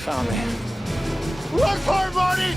found me. Run for it, Marty!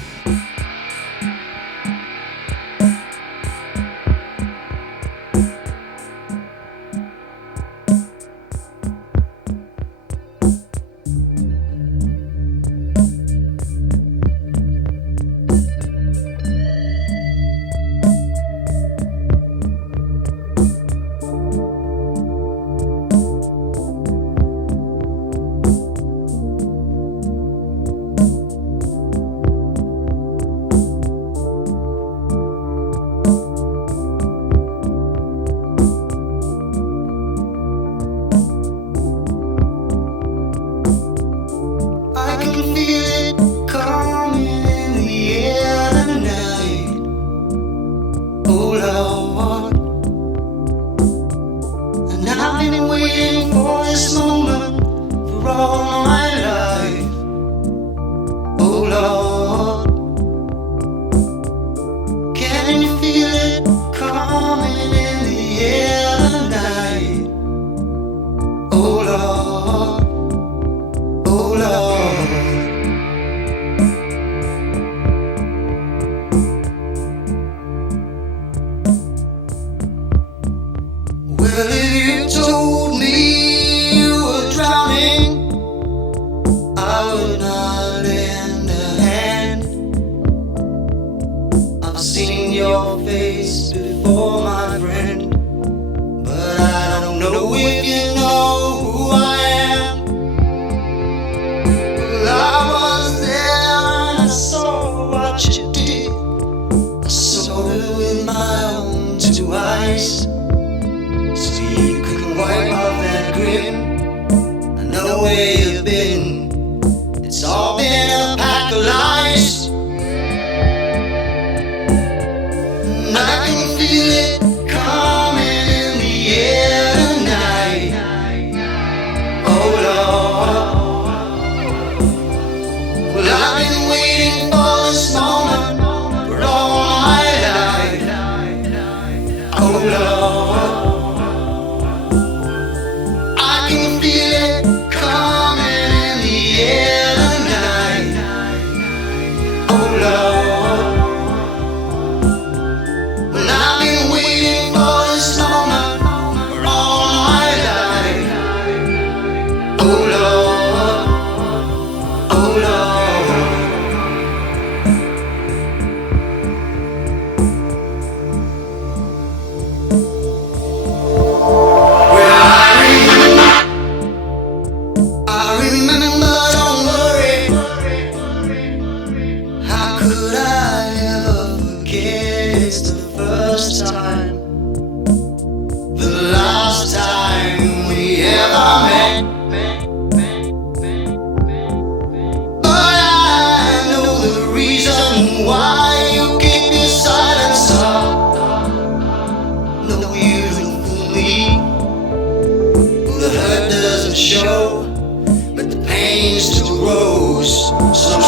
Well, if you told me you were drowning, I would not lend a hand. I've seen your face before, my friend, but I don't know if you know who I am. Well, I was there and I saw what you did. I saw it with my own two eyes. Wipe off that grin. I know where you've been. It's all been a pack of lies, and I can feel it coming in the air tonight. Oh Lord, well, I've been waiting for this moment for all my life. Oh Lord, show, but the pain still grows. Some